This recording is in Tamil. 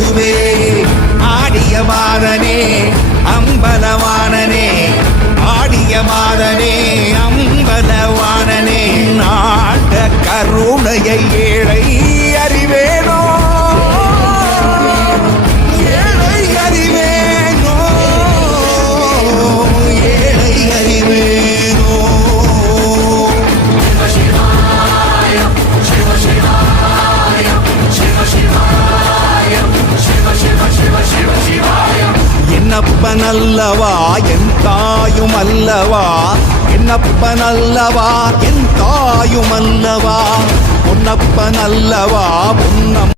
அதுவே ஆடிய மாதனே அம்பலவானனே, ஆடிய மாதனே அம்பலவானனே, நாட கருணையை ஏழை அறிவேனோ, ஏழை அறிவேனோ, ஏழை அறிவேனோ. என்னப்பன் அல்லவா என் தாயும் அல்லவா, என்னப்பன் அல்லவா என் தாயும் அல்லவா, பொன்னப்பன் அல்லவா பொன்னம்